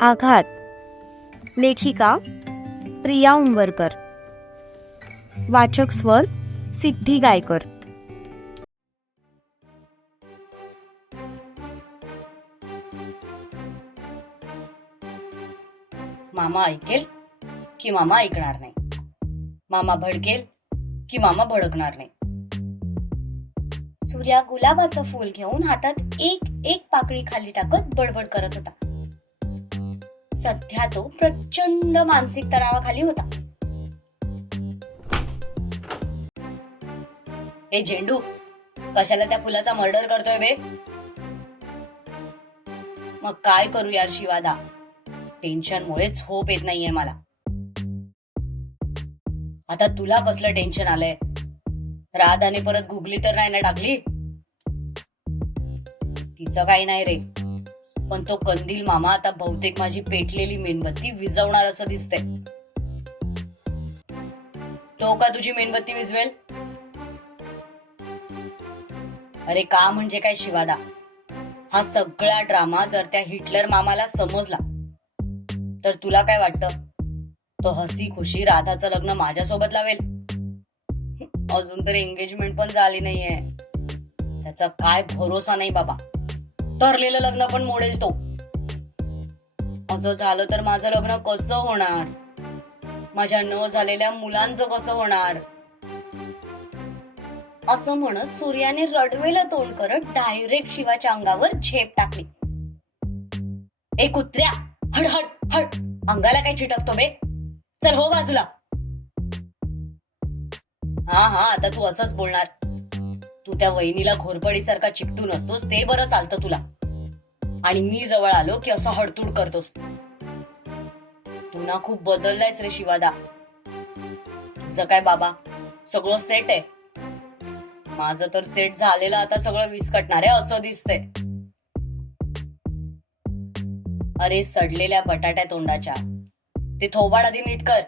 आघात. लेखिका प्रिया उंबरकर. वाचक स्वर सिद्धी गायकर. मामा ऐकेल की मामा ऐकणार नाही? मामा भडकेल की मामा भडकणार नाही? सूर्या गुलाबाचं फूल घेऊन हातात एक एक पाकळी खाली टाकत बडबड करत होता. सध्या तो प्रचंड मानसिक तणावाखाली होता. ए झेंडू कशाला त्या फुलाचा मर्डर करतोय बे? मग काय करू यार शिवादा? टेन्शन मुळे झोप येत नाहीये मला. आता तुला कसलं टेन्शन आलंय? राधाने परत गुगली तर नाही ना टाकली? तिचं काही नाही रे. पण तो कंदील मामा आता बहुतेक माझी पेटलेली मेणबत्ती विजवणार असं दिसतंय. तो का तुझी मेणबत्ती विजवेल अरे का म्हणजे काय शिवादा? हा सगळा ड्रामा जर त्या हिटलर मामाला समजला तर तुला काय वाटतं? तो हसी खुशी राधाचं लग्न माझ्यासोबत लावेल. अजून तरी एंगेजमेंट पण झाली नाहीये. त्याचा काय भरोसा नाही बाबा. ठरलेलं लग्न पण मोडेल तो. असं झालं तर माझं लग्न कसं होणार? माझ्या न झालेल्या मुलांचं कसं होणार? असं म्हणत सूर्याने रडवेलं तोंड करत डायरेक्ट शिवाच्या अंगावर झेप टाकली. ए कुत्र्या हड हड हड अंगाला काय चिटकतो बे? चल हो बाजूला. हा हा आता तू असंच बोलणार. तू त्या वहिनीला घोरपडीसारखा चिकटू नसतोस ते बरं चालतं तुला. आणि मी जवळ आलो की असं हडतूड करतोस. तू ना खूप बदललायस रे शिवादा. तुझं काय बाबा? सगळं सेट आहे. माझं तर सेट झालेलं आता सगळं विस्कटणार आहे असं दिसतंय. अरे सडलेल्या बटाट्या तोंडाच्या. ते थोबाड आधी नीट कर.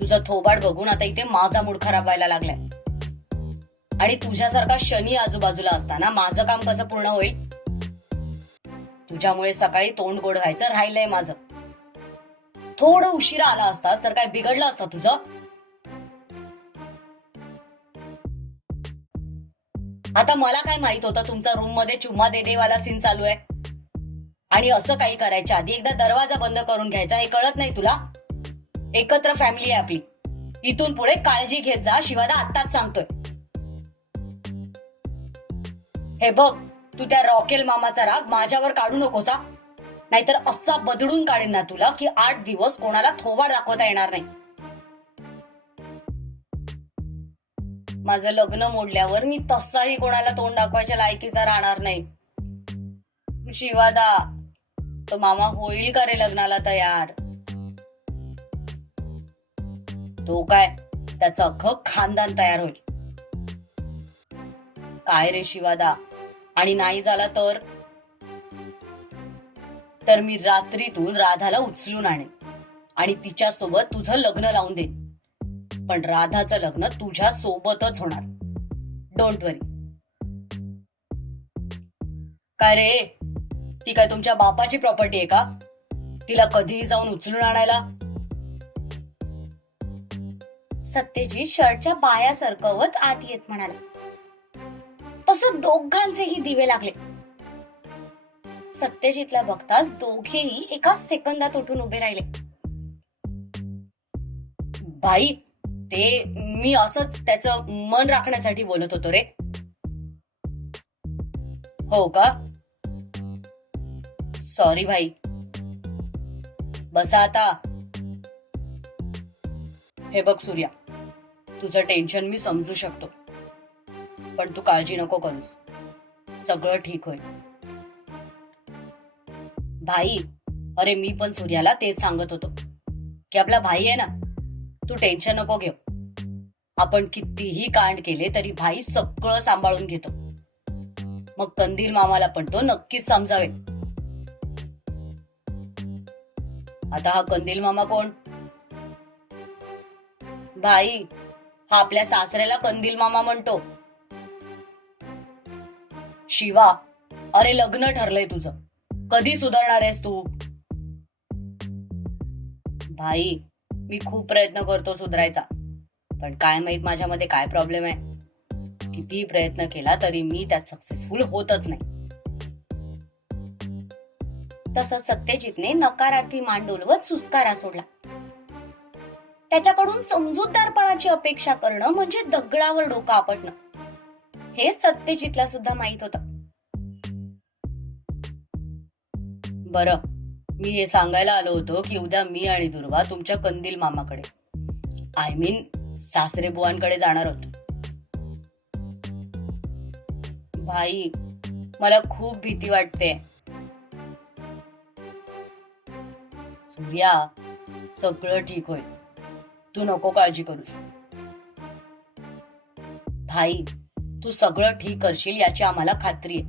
तुझं थोबाड बघून आता इथे माझा मूड खराब व्हायला लागलाय. आणि तुझ्यासारखा शनी आजूबाजूला असताना माझं काम कसं पूर्ण होईल? तुझ्यामुळे सकाळी तोंड गोड व्हायचं राहिलंय माझं. थोडं उशिरा आला असतास तर काय बिघडलं असतं तुझं? आता मला काय माहीत होतं तुमचा रूममध्ये चुम्मा देदेवाला सीन चालू आहे. आणि असं काही करायच्या आधी एकदा दरवाजा बंद करून घ्यायचा हे कळत नाही तुला? एकत्र फॅमिली आहे आपली. इथून पुढे काळजी घेत जा शिवादा आत्ताच सांगतोय. हे बघ तू त्या रॉकेल मामाचा राग माझ्यावर काढू नकोस हा. नाहीतर असा बदडून काढेन ना तुला की आठ दिवस कोणाला थोबाड दाखवता येणार नाही. माझं लग्न मोडल्यावर मी तसाही कोणाला तोंड दाखवायच्या लायकीचा राहणार नाही. शिवादा तो मामा होईल का रे लग्नाला तयार? तो काय त्याचं अख्खं खानदान तयार होईल. काय रे शिवादा? आणि नाही झाला तर? तर मी रात्रीतून राधाला उचलून आणेन. आणि तिच्या सोबत तुझं लग्न लावून देईन. पण राधाचं लग्न तुझ्या सोबतच होणार. डोंट वरी काय रे? ती काय तुमच्या बापाची प्रॉपर्टी आहे का? तिला कधीही जाऊन उचलून आणायला? सत्यजीत शर्टच्या बाया सरकवत आत येत म्हणाला. तसं दोघांचेही दिवे लागले. सत्यजितला बघताच दोघेही एका सेकंदात उठून उभे राहिले. भाई ते मी असंच त्याचं मन राखण्यासाठी बोलत होतो रे. हो का? सॉरी भाई बसा आता. हे बघ सूर्या तुझं टेन्शन मी समजू शकतो. पण तू काळजी नको करूस. सगळं ठीक होईल. भाई अरे मी पण सूर्याला तेच सांगत होतो की आपला भाई आहे ना तू टेन्शन नको घेऊ. आपण कितीही कांड केले तरी भाई सगळं सांभाळून घेतो. मग कंदील मामाला पण तो नक्कीच समजावेल. आता हा कंदील मामा कोण? भाई हा आपल्या सासऱ्याला कंदील मामा म्हणतो. शिवा अरे लग्न ठरलंय तुझं. कधी सुधारणार आहेस तू? भाई मी खूप प्रयत्न करतो सुधारायचा. पण काय माहीत माझ्यामध्ये काय प्रॉब्लेम आहे? किती प्रयत्न केला तरी मी त्यात सक्सेसफुल होतच नाही. तसं सत्यजितने नकारार्थी मान डोलवत सुस्कारा सोडला. त्याच्याकडून समजूतदारपणाची अपेक्षा करणं म्हणजे दगडावर डोकं आपटणं. हे सत्यजितला सुद्धा माहीत होत. बर मी हे सांगायला आलो होतो की उद्या मी आणि दुर्वा तुमच्या कंदील मामाकडे आय मीन सासरे बुवांकडे जाणार होत भाई मला खूप भीती वाटते. सूर्या सगळं ठीक होईल. तू नको काळजी करूस. भाई तू सगळं ठीक करशील याची आम्हाला खात्री आहे.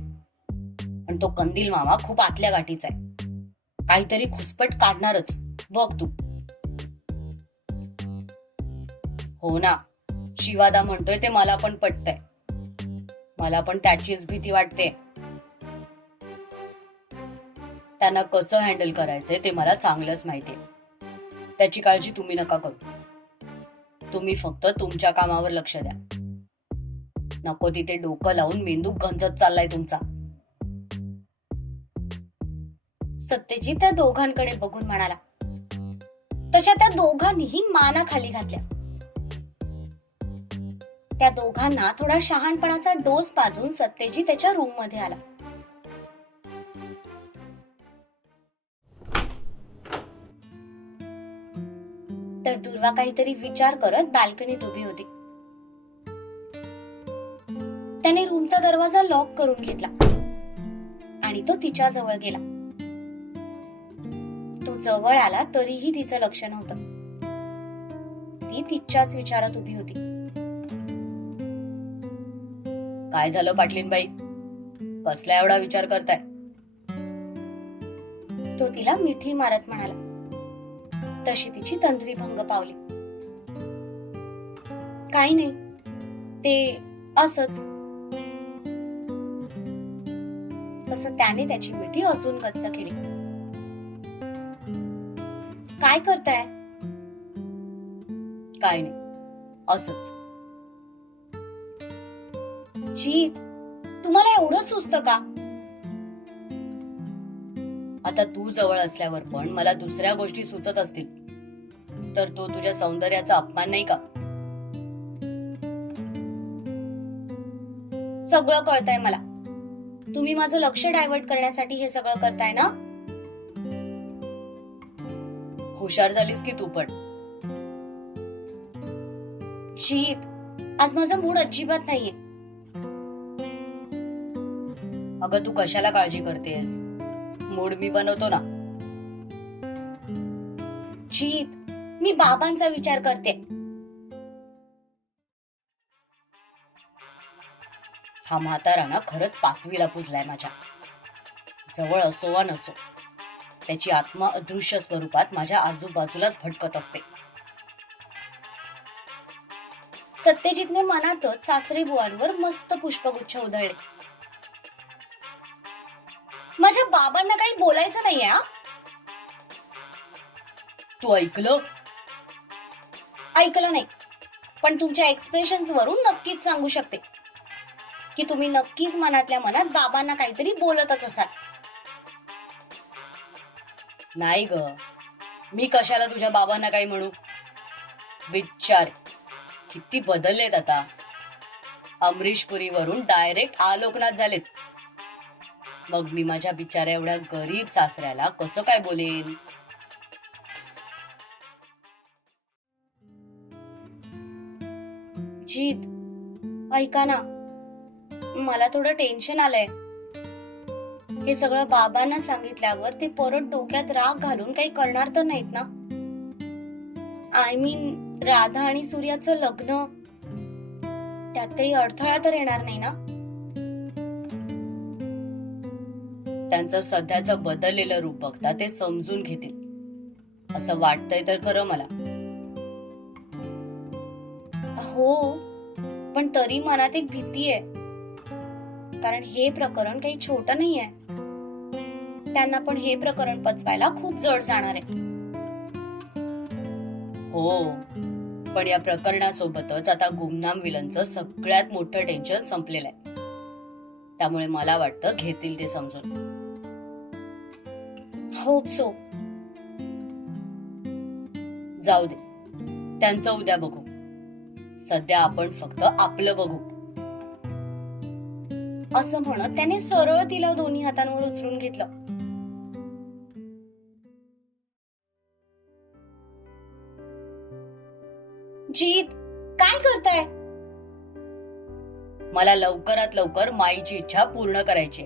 पण तो कंदील मामा खूप आतल्या गाठीचा आहे. काहीतरी खुसपट काढणारच. बघ तू. हो ना. शिवादा म्हणतोय ते मला पण पटतय. मला पण त्याचीच भीती वाटते. त्यांना कसं हँडल करायचंय ते मला चांगलंच माहितीये. त्याची काळजी तुम्ही नका करू. तुम्ही फक्त तुमच्या कामावर लक्ष द्या. नको तिथे डोकं लावून मेंदू गंजत चाललाय तुमचा. सत्यजित त्या दोघांकडे बघून म्हणाला तशा त्या दोघांनीही माना खाली घातल्या. त्या दोघांना थोडा शहाणपणाचा डोस पाजून सत्यजी त्याच्या रूममध्ये आला. तर दुर्वा काहीतरी विचार करत बाल्कनीत उभी होती. त्याने रूमचा दरवाजा लॉक करून घेतला. आणि तो तिच्या जवळ गेला. तो जवळ आला तरीही तिचं लक्ष नव्हतं. ती तिच्याच विचारात उभी होती. काय झालं पाटलीनबाई? कसला एवढा विचार करताय? तो तिला मिठी मारत म्हणाला. तशी तिची तंद्री भंग पावली. काही नाही. ते असच तसं त्याने त्याची मिठी अजून गच्च केली. काय करताय? काय नाही. असच. जीत तुम्हाला एवढं सुचतं का? आता तू जवळ असल्यावर पण मला दुसऱ्या गोष्टी सुचत असतील. तर तो तुझ्या सौंदर्याचा अपमान नाही का? सगळं कळतंय मला. तुम्ही माझं लक्ष डायव्हर्ट करण्यासाठी हे सगळं करताय ना? हुशार झालीस की तू पण. जीत. आज माझा मूड अजिबात नाहीये. अगं तू कशाला काळजी करतेस मूड मी बनवतो ना. जीत. मी बाबांचा विचार करते. हा म्हातारा ना खरंच पाचवीला पुजलाय माझ्या. जवळ असो वा नसो त्याची आत्मा अदृश्य स्वरूपात माझ्या आजूबाजूलाच भटकत असते. सत्यजितने मनातच सासरे बुवांवर मस्त पुष्पगुच्छ उधळले. माझ्या बाबांना काही बोलायचं नाहीये तू ऐकलं? ऐकलं नाही पण तुमच्या एक्सप्रेशन वरून नक्कीच सांगू शकते. की तुम्ही नक्कीच मनातल्या मनात बाबांना काहीतरी बोलतच असाल. नाही ग. मी कशाला तुझ्या बाबांना काही म्हणू? विचार. किती बदललेत आता. अमरीशपुरीवरून डायरेक्ट आलोकनाथ झालेत. मग मी माझ्या बिचाऱ्या एवढ्या गरीब सासऱ्याला कसं काय बोलेन? जीत ऐका ना. मला थोडं टेन्शन आलंय. हे सगळं बाबांना सांगितल्यावर ते परत डोक्यात राग घालून काही करणार तर नाहीत ना? आय मीन राधा आणि सूर्याचं लग्न त्यात काही अडथळा तर येणार नाही ना? त्यांचं सध्याचं बदललेलं रूप बघता ते समजून घेतील. असं वाटतंय तर खरं मला. हो पण तरी मनात एक भीती आहे. कारण हे प्रकरण काही छोट नाही आहे त्यांना पण हे प्रकरण पचवायला खूप जड जाणार आहे. हो पण या प्रकरणासोबतच आता गुमनाम विलनचं सगळ्यात मोठं टेन्शन संपलेलं आहे. त्यामुळे मला वाटतं घेतील ते समजून. Hope so. जाऊ दे. त्यांचं उद्या बघू. सध्या आपण फक्त आपलं बघू. असं म्हणत त्याने सरळ तिला दोन्ही हातांवर उचलून घेतलं. जीत काय करताय? मला लवकरात लवकर माईची इच्छा पूर्ण करायची.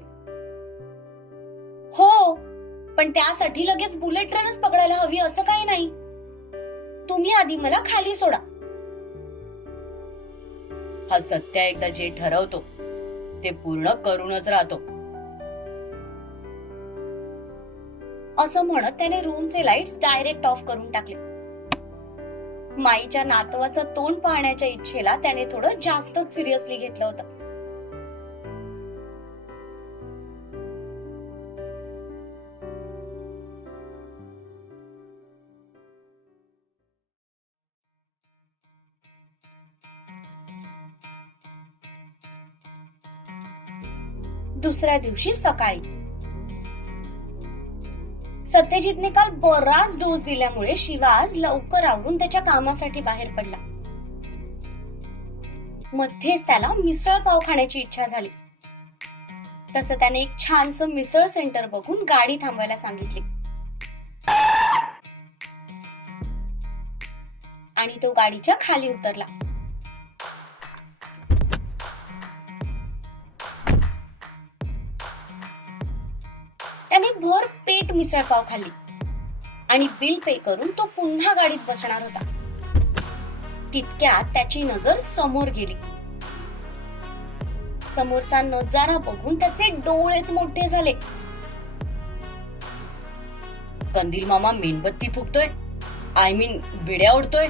हो पण त्यासाठी लगेच बुलेट ट्रेनच पकडायला हवी असं काही नाही. तुम्ही आधी मला खाली सोडा. हा सत्य एकदा जे ठरवतो ते पूर्ण करूनच राहतो. असं म्हणत त्याने रूमचे लाईट्स डायरेक्ट ऑफ करून टाकले. माईच्या नातवाचं तोंड पाहण्याच्या इच्छेला त्याने थोडं जास्तच सिरियसली घेतलं होतं. दुसऱ्या दिवशी सकाळी. सत्यजितने काल बराच डोस दिल्यामुळे शिवा आज लवकर आवरून त्याच्या कामासाठी बाहेर पडला. मध्येच त्याला मिसळ पाव खाण्याची इच्छा झाली. तसं त्याने एक छानस मिसळ सेंटर बघून गाडी थांबवायला सांगितली. आणि तो गाडीच्या खाली उतरला. मिसळपाव खाल्ली. आणि बिल पे करून तो पुन्हा गाडीत बसणार होता. तितक्यात त्याची नजर समोर गेली. समोरचा नजारा बघून त्याचे डोळेच मोठे झाले. कंदील मामा मेणबत्ती फुकतोय. आय मीन बिड्या उडतोय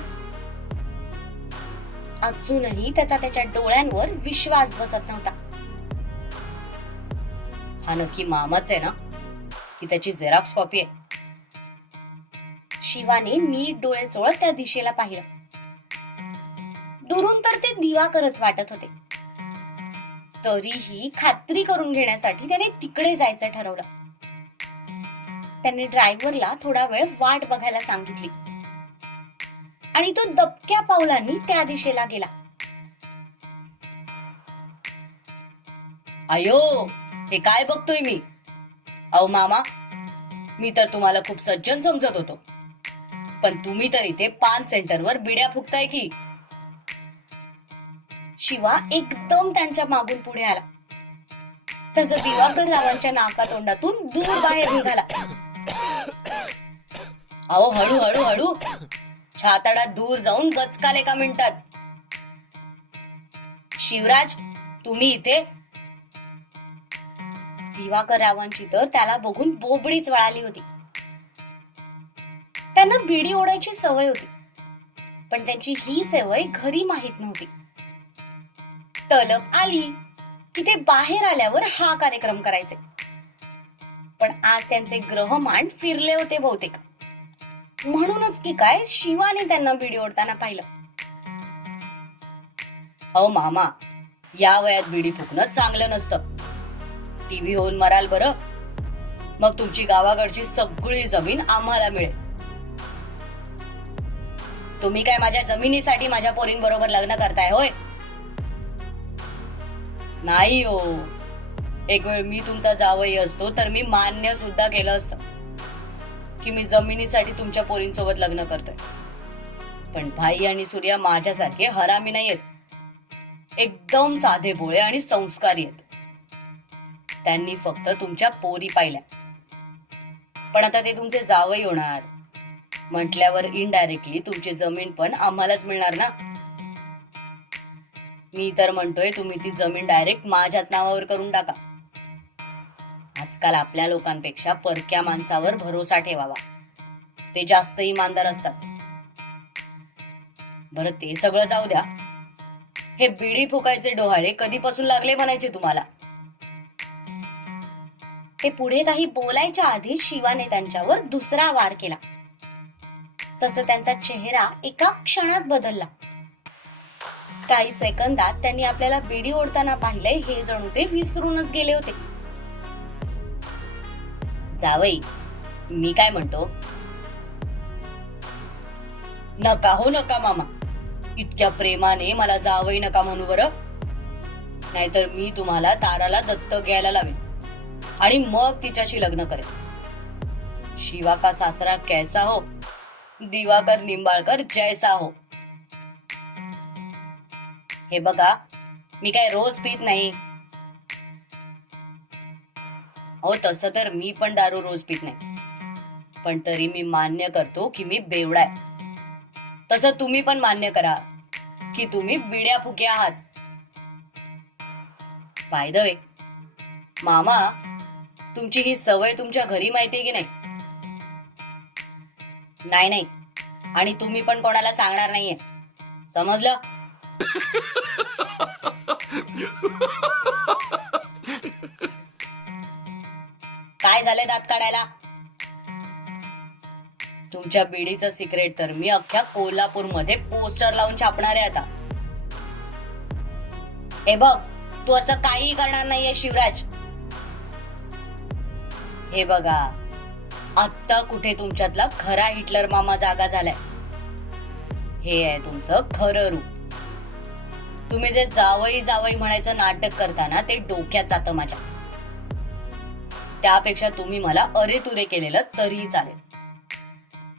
अजूनही त्याचा त्याच्या डोळ्यांवर विश्वास बसत नव्हता. हा नक्की मामाच आहे ना? की त्याची झेरॉक्स कॉपी आहे. शिवाने नीट डोळे चोळत त्या दिशेला पाहिलं. दुरून तर ते दिवाकरच वाटत होते. तरीही खात्री करून घेण्यासाठी त्याने तिकडे जायचं ठरवलं. त्याने ड्रायव्हरला थोडा वेळ वाट बघायला सांगितली. आणि तो दबक्या पावलांनी त्या दिशेला गेला. अयो हे काय बघतोय मी? अहो मामा मी तर तुम्हाला खूप सज्जन समजत होतो. पण तुम्ही तर इथे पान सेंटरवर बिड्या फुकताय की. शिवा एकदम त्यांच्या मागून पुढे आला. तसं दिवाकर रावांच्या नाकातोंडातून दूर बाहेर निघाला. अहो हळू हळू हळू. छाताडात दूर जाऊन गचकाल एका मिनिटात. शिवराज तुम्ही इथे दिवाकर रावांची तर त्याला बघून बोबडीच वळाली होती. त्यांना बिडी ओढायची सवय होती पण त्यांची ही सवय घरी माहीत नव्हती. तलप आली की ते बाहेर आल्यावर हा कार्यक्रम करायचे. पण आज त्यांचे ग्रहमान फिरले होते बहुतेक. म्हणूनच की काय शिवाने त्यांना बिडी ओढताना पाहिलं. अहो मामा या वयात बिडी फुकणं चांगलं नसतं. टीव्ही होऊन मराल बरं. मग तुमची गावाकडची सगळी जमीन आम्हाला मिळेल. तुम्ही काय माझ्या जमिनीसाठी माझ्या पोरींबरोबर लग्न करताय होय? नाही हो. एक वेळ मी तुमचा जावई असतो तर मी मान्य सुद्धा केलं असतं की मी जमिनीसाठी तुमच्या पोरींसोबत लग्न करतोय. पण भाई आणि सूर्या माझ्यासारखे हरामी नाही आहेत एकदम साधे भोळे आणि संस्कारी आहेत. त्यांनी फक्त तुमच्या पोरी पाहिल्या. पण आता ते तुमचे जावई होणार. म्हटल्यावर इनडायरेक्टली तुमची जमीन पण आम्हालाच मिळणार ना? मी तर म्हणतोय तुम्ही ती जमीन डायरेक्ट माझ्याच नावावर करून टाका. आजकाल आपल्या लोकांपेक्षा परक्या माणसावर भरोसा ठेवावा. ते जास्त इमानदार असतात. बरं ते सगळं जाऊ द्या. हे बिडी फुकायचे डोहाळे कधीपासून लागले म्हणायचे तुम्हाला? ते पुढे काही बोलायच्या आधी शिवाने त्यांच्यावर दुसरा वार केला. तसं त्यांचा चेहरा एका क्षणात बदलला. काही सेकंदात त्यांनी आपल्याला बिडी ओढताना पाहिलंय हे जणू ते विसरूनच गेले होते. जावई मी काय म्हणतो? नका हो नका मामा. इतक्या प्रेमाने मला जावई नका म्हणू बरं. नाहीतर मी तुम्हाला ताराला दत्त घ्यायला लावेन. आणि मग तिच्याशी लग्न करेन शिवा का सासरा कैसा हो? दिवाकर निंबाळकर जैसा हो. हे बघा मी काय रोज पित नाही. हो तसं तर मी पण दारू रोज पित नाही. पण तरी मी मान्य करतो की मी बेवडा आहे. तसं तुम्ही पण मान्य करा की तुम्ही बिड्या फुके आहात. बाय मामा तुमची ही सवय तुमच्या घरी माहितीये की नाही? नाही नाही. आणि तुम्ही पण कोणाला सांगणार नाहीये. समजलं? काय झालंय दात काढायला? तुमच्या बिडीचं सिक्रेट तर मी अख्ख्या कोल्हापूरमध्ये पोस्टर लावून छापणार आहे आता. हे बघ तू असं काहीही करणार नाहीये शिवराज. हे बघा. आत्ता कुठे तुमच्यातला खरा हिटलर मामा जागा झालाय? हे आहे तुमचं खरं रूप. तुम्ही जे जावई जावई म्हणायचं नाटक करताना ते डोक्यात जातं माझ्या. त्यापेक्षा तुम्ही मला अरे तुरे केलेलं तरीही चालेल.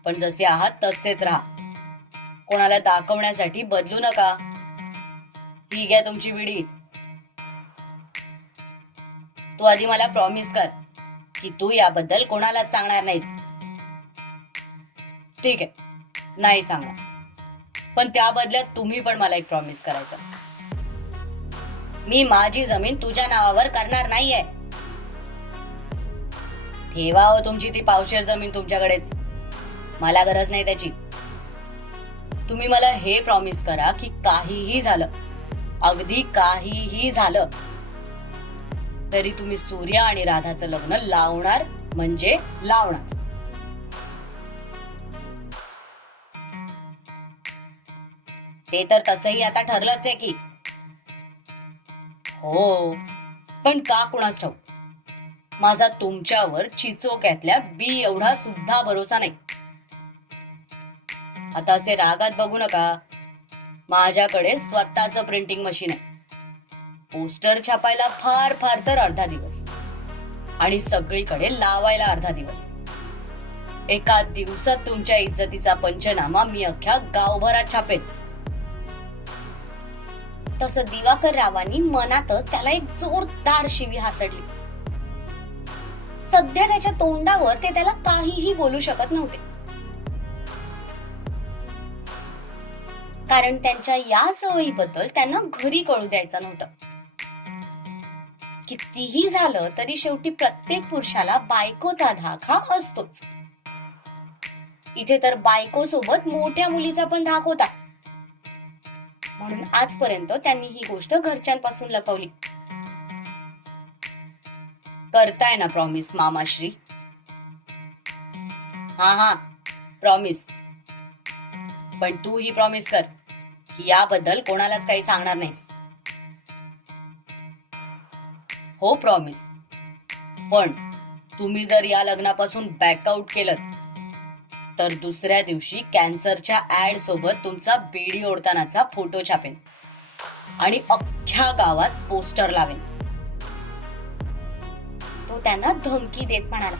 पण जसे आहात तसेच राहा. कोणाला दाखवण्यासाठी बदलू नका. ही घ्या तुमची विडी. तू आधी मला प्रॉमिस कर. की तू याबद्दल कोणालाच सांगणार नाहीस. ठीक आहे. नाही सांगणार. पण त्या बदल्यात तुम्ही पण मला एक प्रॉमिस करायचं. मी माझी जमीन तुझ्या नावावर करणार नाहीये. ठेवा हो तुमची ती पावशेर जमीन तुमच्याकडेच. मला गरज नाही त्याची. तुम्ही मला हे प्रॉमिस करा की काहीही झालं. अगदी काहीही झालं. तरी तुम्ही सूर्य आणि राधाचं लग्न लावणार म्हणजे लावणार. ते तर तसंही आता ठरलंच आहे की. हो पण का कुणास ठाऊ माझा तुमच्यावर चिचोक्यातल्या बी एवढा सुद्धा भरोसा नाही. आता असे रागात बघू नका. माझ्याकडे स्वतःच प्रिंटिंग मशीन आहे. पोस्टर छापायला फार फार तर अर्धा दिवस. आणि सगळीकडे लावायला अर्धा दिवस. एका दिवसात तुमच्या इज्जतीचा पंचनामा मी अख्ख्या गावभरात छापेन. तसं दिवाकर रावांनी मनातच त्याला एक जोरदार शिवी हासडली. सध्या त्याच्या तोंडावर ते त्याला काहीही बोलू शकत नव्हते. कारण त्यांच्या या सवयीबद्दल त्यांना घरी कळू द्यायचं नव्हतं. कितीही झालं तरी शेवटी प्रत्येक पुरुषाला बायकोचा धाक हा असतोच. इथे तर बायको सोबत मोठ्या मुलीचा पण धाक होता. म्हणून आजपर्यंत त्यांनी ही गोष्ट घरच्यांपासून लपवली. करताय ना प्रॉमिस मामाश्री? हा हा प्रॉमिस पण तू ही प्रॉमिस कर की याबद्दल कोणालाच काही सांगणार नाहीस. हो प्रॉमिस पण तुम्ही जर या लग्नापासून बॅकआउट केलं तर दुसऱ्या दिवशी कॅन्सरच्या ऍड सोबत तुमचा बेडी ओढतानाचा फोटो छापेन आणि अख्ख्या गावात पोस्टर लावेन. तो त्यांना धमकी देत म्हणाला.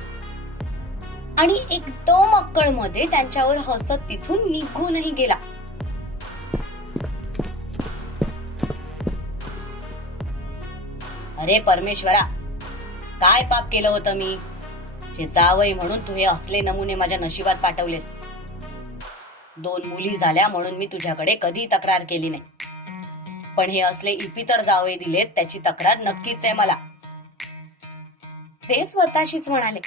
आणि एकदम अक्कळमध्ये त्यांच्यावर हसत तिथून निघूनही गेला. अरे परमेश्वरा काय पाप केलं होतं मी? जे जावई म्हणून तू हे असले नमुने माझ्या नशिबात पाठवलेस. दोन मुली झाल्या म्हणून मी तुझ्याकडे कधी तक्रार केली नाही. पण हे असले इपितर जावई दिलेत त्याची तक्रार नक्कीच आहे मला. ते स्वतःशीच म्हणाले.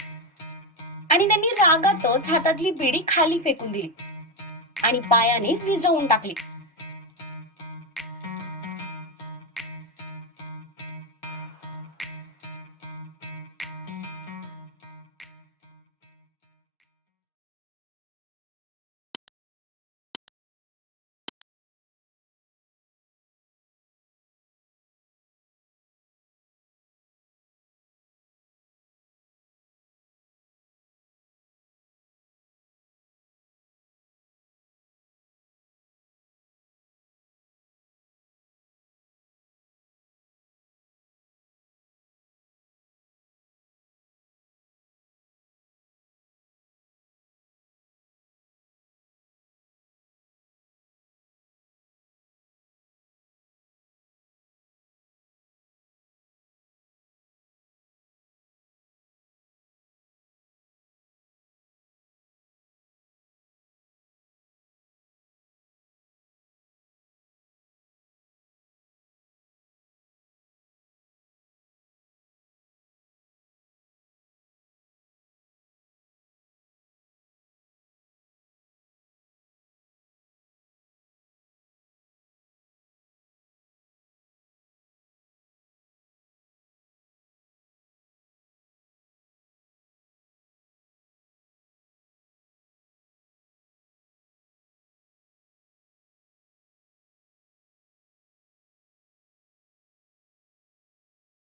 आणि त्यांनी रागातच हातातली बिडी खाली फेकून दिली. आणि पायाने विजवून टाकली.